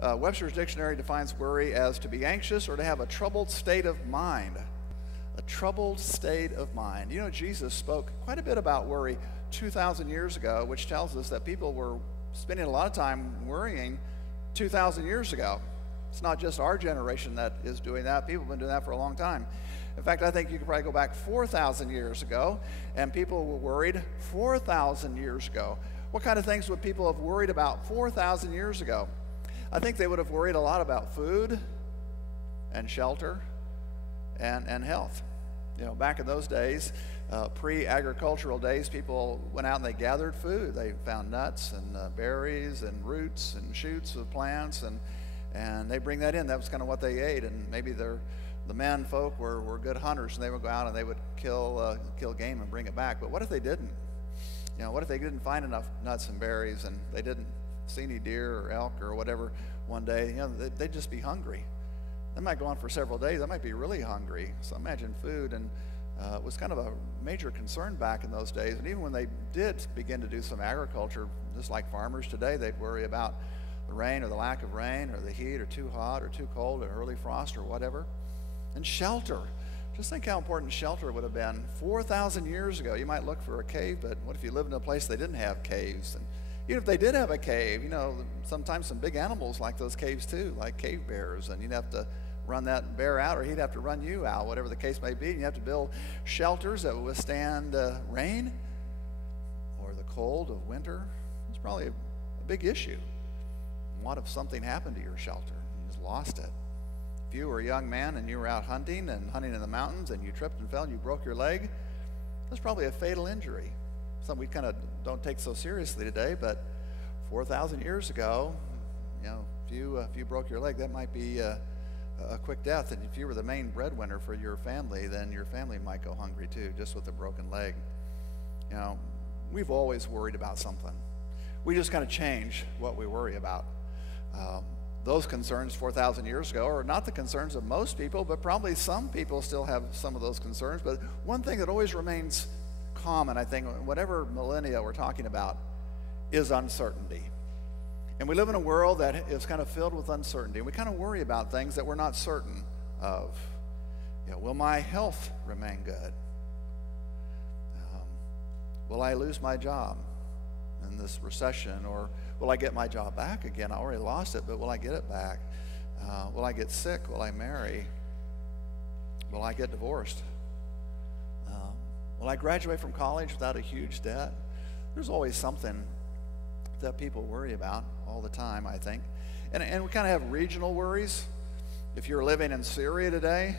Webster's Dictionary defines worry as to be anxious or to have a troubled state of mind. A troubled state of mind. You know, Jesus spoke quite a bit about worry 2,000 years ago, which tells us that people were spending a lot of time worrying 2,000 years ago. It's not just our generation that is doing that. People have been doing that for a long time. In fact, I think you could probably go back 4,000 years ago, and people were worried 4,000 years ago. What kind of things would people have worried about 4,000 years ago? I think they would have worried a lot about food and shelter and health. You know, back in those days, pre-agricultural days, people went out and they gathered food. They found nuts and berries and roots and shoots of plants, and they bring that in. That was kind of what they ate. And maybe the men folk were good hunters, and they would go out and they would kill game and bring it back. But what if they didn't? You know, what if they didn't find enough nuts and berries, and they didn't see any deer or elk or whatever one day? You know, they'd just be hungry. That might go on for several days. They might be really hungry. So imagine food, and it was kind of a major concern back in those days. And even when they did begin to do some agriculture, just like farmers today, they'd worry about the rain or the lack of rain, or the heat, or too hot or too cold, or early frost or whatever. And shelter. Just think how important shelter would have been 4,000 years ago. You might look for a cave, but what if you lived in a place they didn't have caves? And even if they did have a cave, you know, sometimes some big animals like those caves too, like cave bears, and you'd have to run that bear out, or he'd have to run you out, whatever the case may be. And you have to build shelters that would withstand rain or the cold of winter. It's probably a big issue. What if something happened to your shelter? You just lost it. If you were a young man and you were out hunting in the mountains, and you tripped and fell and you broke your leg, that's probably a fatal injury. Something we kind of don't take so seriously today, but 4,000 years ago, you know, if you broke your leg, that might be a quick death. And if you were the main breadwinner for your family, then your family might go hungry too, just with a broken leg. You know, we've always worried about something. We just kind of change what we worry about. Those concerns 4,000 years ago are not the concerns of most people, but probably some people still have some of those concerns. But one thing that always remains common, I think, whatever millennia we're talking about, is uncertainty. And we live in a world that is kind of filled with uncertainty. And we kind of worry about things that we're not certain of. You know, will my health remain good? Will I lose my job in this recession? Or will I get my job back again? I already lost it, but will I get it back? Will I get sick? Will I marry? Will I get divorced? Will I graduate from college without a huge debt? There's always something that people worry about all the time, I think. And we kind of have regional worries. If you're living in Syria today,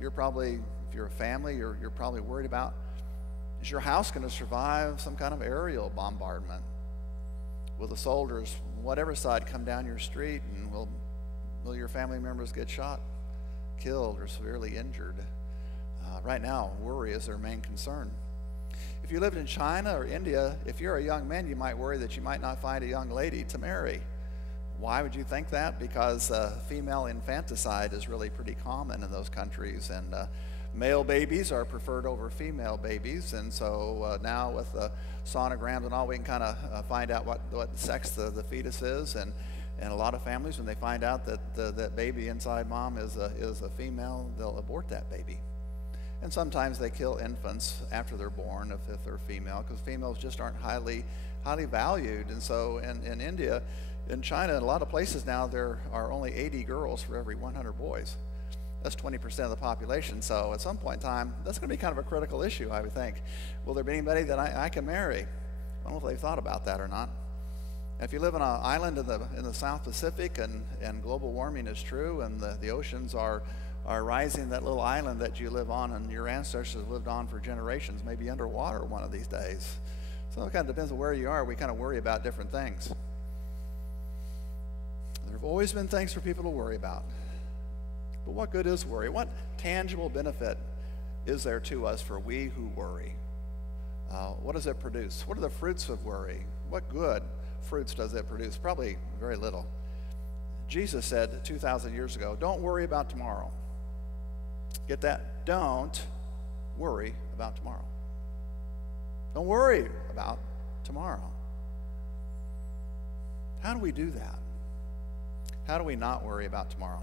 you're probably, if you're a family, you're probably worried about, is your house going to survive some kind of aerial bombardment? Will the soldiers, whatever side, come down your street, and will your family members get shot, killed, or severely injured? Right now, worry is their main concern. If you lived in China or India, if you're a young man, you might worry that you might not find a young lady to marry. Why would you think that? Because female infanticide is really pretty common in those countries, and male babies are preferred over female babies. And so now with the sonograms and all, we can kind of find out what sex the fetus is. And a lot of families, when they find out that that baby inside mom is a female, they'll abort that baby. And sometimes they kill infants after they're born if they're female, because females just aren't highly valued. And so in India, in China, in a lot of places now, there are only 80 girls for every 100 boys. That's 20% of the population. So at some point in time, that's going to be kind of a critical issue, I would think. Will there be anybody that I can marry? I don't know if they've thought about that or not. If you live on an island in the South Pacific, and global warming is true, and the oceans are rising, that little island that you live on and your ancestors lived on for generations may be underwater one of these days. So it kind of depends on where you are. We kind of worry about different things. There have always been things for people to worry about. But what good is worry? What tangible benefit is there to us for we who worry? What does it produce? What are the fruits of worry? What good fruits does it produce? Probably very little. Jesus said 2,000 years ago, don't worry about tomorrow. Get that? Don't worry about tomorrow. Don't worry about tomorrow. How do we do that? How do we not worry about tomorrow?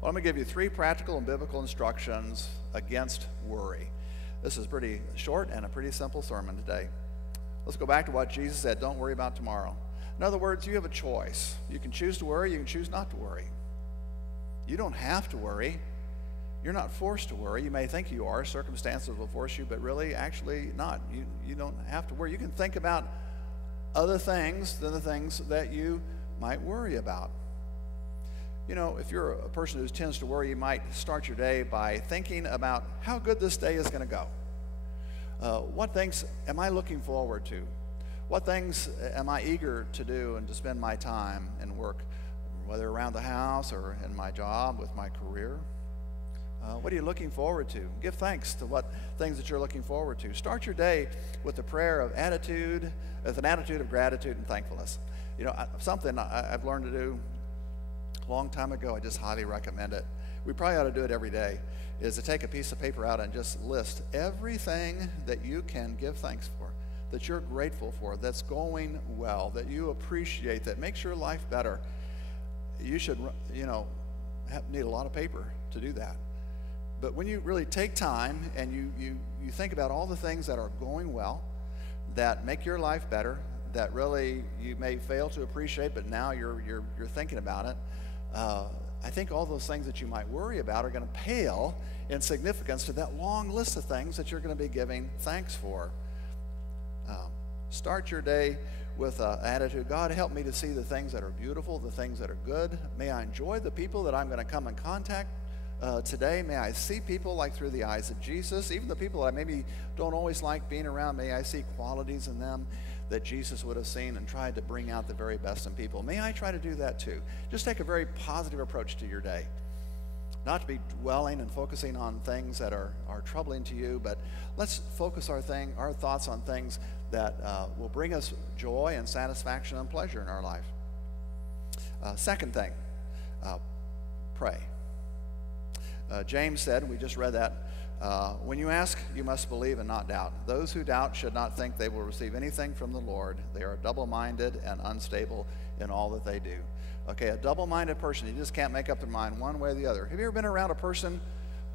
Well, I'm going to give you 3 practical and biblical instructions against worry. This is pretty short and a pretty simple sermon today. Let's go back to what Jesus said, don't worry about tomorrow. In other words, you have a choice. You can choose to worry, you can choose not to worry. You don't have to worry. You're not forced to worry. You may think you are. Circumstances will force you, but really, actually not. You don't have to worry. You can think about other things than the things that you might worry about. You know, if you're a person who tends to worry, you might start your day by thinking about how good this day is going to go. What things am I looking forward to? What things am I eager to do and to spend my time and work, whether around the house or in my job, with my career? What are you looking forward to? Give thanks to what things that you're looking forward to. Start your day with a prayer of attitude, with an attitude of gratitude and thankfulness. You know, something I've learned to do a long time ago, I just highly recommend it. We probably ought to do it every day, is to take a piece of paper out and just list everything that you can give thanks for, that you're grateful for, that's going well, that you appreciate, that makes your life better. You should, need a lot of paper to do that. But when you really take time and you think about all the things that are going well, that make your life better, that really you may fail to appreciate, but now you're thinking about it, I think all those things that you might worry about are going to pale in significance to that long list of things that you're going to be giving thanks for. Start your day with an attitude, God, help me to see the things that are beautiful, the things that are good. May I enjoy the people that I'm going to come in contact today. May I see people like through the eyes of Jesus. Even the people that I maybe don't always like being around, may I see qualities in them that Jesus would have seen and tried to bring out the very best in people. May I try to do that too. Just take a very positive approach to your day. Not to be dwelling and focusing on things that are troubling to you, but let's focus our thoughts on things that will bring us joy and satisfaction and pleasure in our life. Second thing, pray. James said, and we just read that, when you ask, you must believe and not doubt. Those who doubt should not think they will receive anything from the Lord. They are double-minded and unstable in all that they do. Okay, a double-minded person, you just can't make up their mind one way or the other. Have you ever been around a person?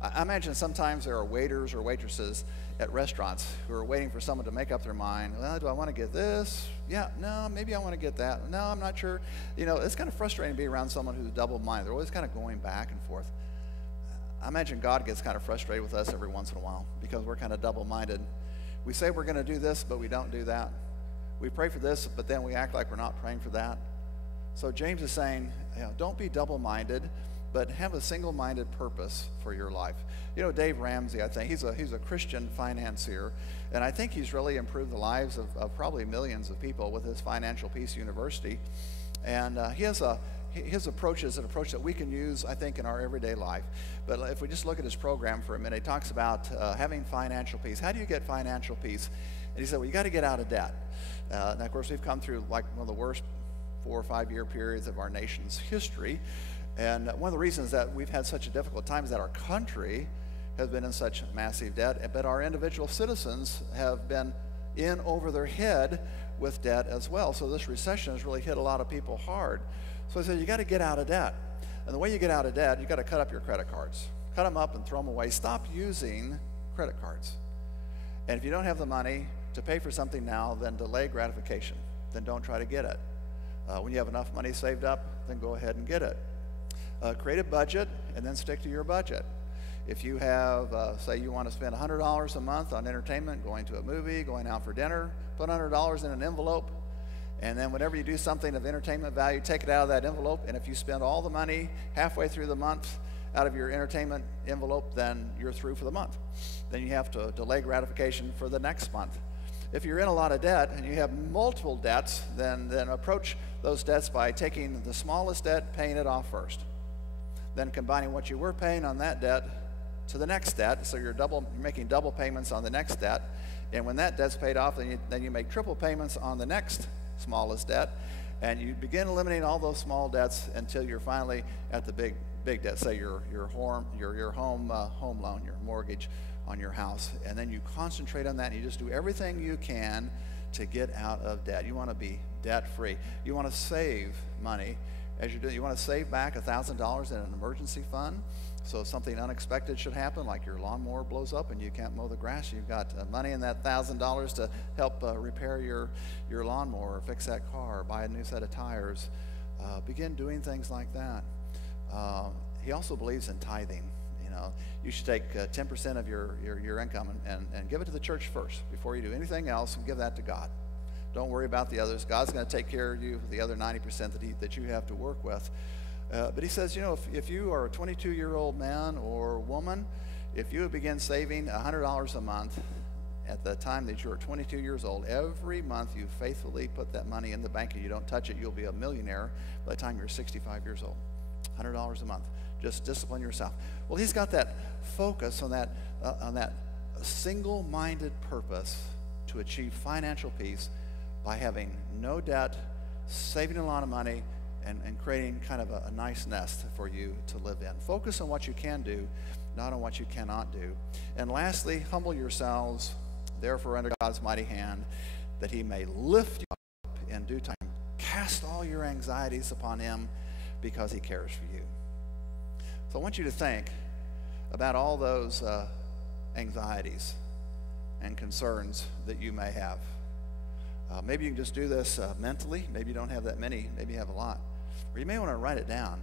I imagine sometimes there are waiters or waitresses at restaurants who are waiting for someone to make up their mind. Well, do I want to get this? Yeah, no, maybe I want to get that. No, I'm not sure. You know, it's kind of frustrating to be around someone who's double-minded. They're always kind of going back and forth. I imagine God gets kind of frustrated with us every once in a while because we're kind of double-minded. We say we're going to do this, but we don't do that. We pray for this, but then we act like we're not praying for that. So James is saying, don't be double-minded, but have a single-minded purpose for your life. You know, Dave Ramsey, I think, he's a Christian financier, and I think he's really improved the lives of probably millions of people with his Financial Peace University. And his approach is an approach that we can use, I think, in our everyday life. But if we just look at his program for a minute, he talks about having financial peace. How do you get financial peace? And he said, well, you got to get out of debt. And of course, we've come through like one of the worst 4 or 5 year periods of our nation's history. And one of the reasons that we've had such a difficult time is that our country has been in such massive debt, but our individual citizens have been in over their head with debt as well. So this recession has really hit a lot of people hard. So I said, you got to get out of debt. And the way you get out of debt, you got to cut up your credit cards. Cut them up and throw them away. Stop using credit cards. And if you don't have the money to pay for something now, then delay gratification. Then don't try to get it. When you have enough money saved up, then go ahead and get it. Create a budget and then stick to your budget. If you have, say you want to spend $100 a month on entertainment, going to a movie, going out for dinner, put $100 in an envelope, and then whenever you do something of entertainment value, take it out of that envelope, and if you spend all the money halfway through the month out of your entertainment envelope, then you're through for the month. Then you have to delay gratification for the next month. If you're in a lot of debt and you have multiple debts, then approach those debts by taking the smallest debt, paying it off first. Then combining what you were paying on that debt to the next debt, so you're making double payments on the next debt. And when that debt's paid off, then you make triple payments on the next smallest debt, and you begin eliminating all those small debts until you're finally at the big debt, say your home loan, your mortgage on your house. And then you concentrate on that, and you just do everything you can to get out of debt. You want to be debt free. You want to save money, as you're doing, you want to save back $1,000 in an emergency fund. So if something unexpected should happen, like your lawnmower blows up and you can't mow the grass, you've got money in that $1,000 to help repair your lawnmower, or fix that car, or buy a new set of tires. Begin doing things like that. He also believes in tithing. You should take 10% of your income and give it to the church first before you do anything else, and give that to God. Don't worry about the others. God's going to take care of you for the other 90% that you have to work with. But he says, if you are a 22-year-old man or woman, if you begin saving $100 a month at the time that you're 22 years old, every month you faithfully put that money in the bank and you don't touch it, you'll be a millionaire by the time you're 65 years old. $100 a month. Just discipline yourself. Well, he's got that focus on that single-minded purpose to achieve financial peace by having no debt, saving a lot of money, and creating kind of a nice nest for you to live in. Focus on what you can do, not on what you cannot do. And lastly, humble yourselves, therefore, under God's mighty hand, that he may lift you up in due time. Cast all your anxieties upon him, because he cares for you. So I want you to think about all those anxieties and concerns that you may have. Maybe you can just do this mentally. Maybe you don't have that many. Maybe you have a lot. Or you may want to write it down.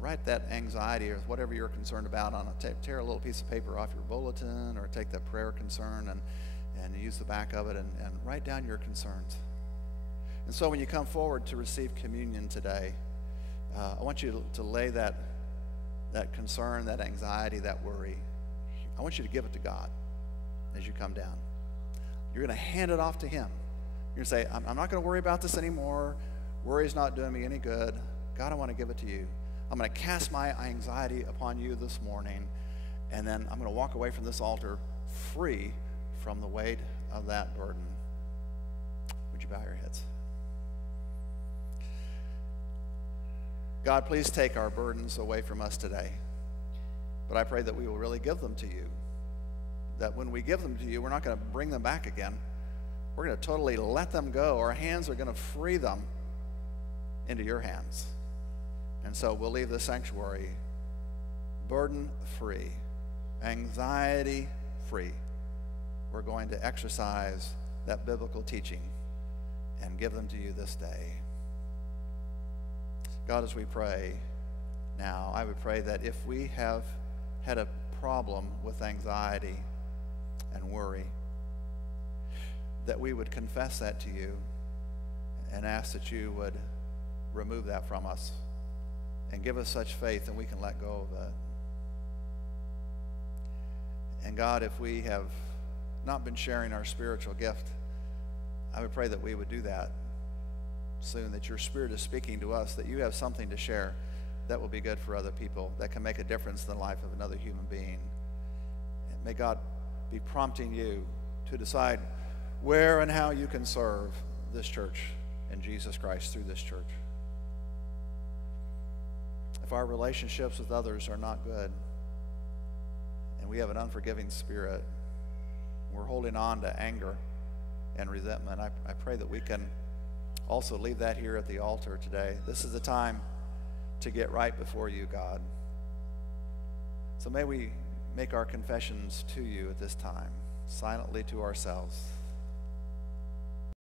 Write that anxiety or whatever you're concerned about on tear a little piece of paper off your bulletin, or take that prayer concern and use the back of it and write down your concerns. And so when you come forward to receive communion today, I want you to lay that concern, that anxiety, that worry. I want you to give it to God as you come down. You're going to hand it off to him. You're going to say, I'm not going to worry about this anymore. Worry's not doing me any good. God, I want to give it to you. I'm going to cast my anxiety upon you this morning, and then I'm going to walk away from this altar free from the weight of that burden. Would you bow your heads? God, please take our burdens away from us today. But I pray that we will really give them to you. That when we give them to you, we're not going to bring them back again. We're going to totally let them go. Our hands are going to free them into your hands. And so we'll leave the sanctuary burden-free, anxiety-free. We're going to exercise that biblical teaching and give them to you this day. God, as we pray now, I would pray that if we have had a problem with anxiety and worry, that we would confess that to you and ask that you would remove that from us and give us such faith that we can let go of it. And God, if we have not been sharing our spiritual gift, I would pray that we would do that soon, that your Spirit is speaking to us, that you have something to share that will be good for other people, that can make a difference in the life of another human being. And may God be prompting you to decide where and how you can serve this church and Jesus Christ through this church. If our relationships with others are not good, and we have an unforgiving spirit, we're holding on to anger and resentment, I pray that we can also leave that here at the altar today. This is the time to get right before you, God. So may we make our confessions to you at this time, silently to ourselves.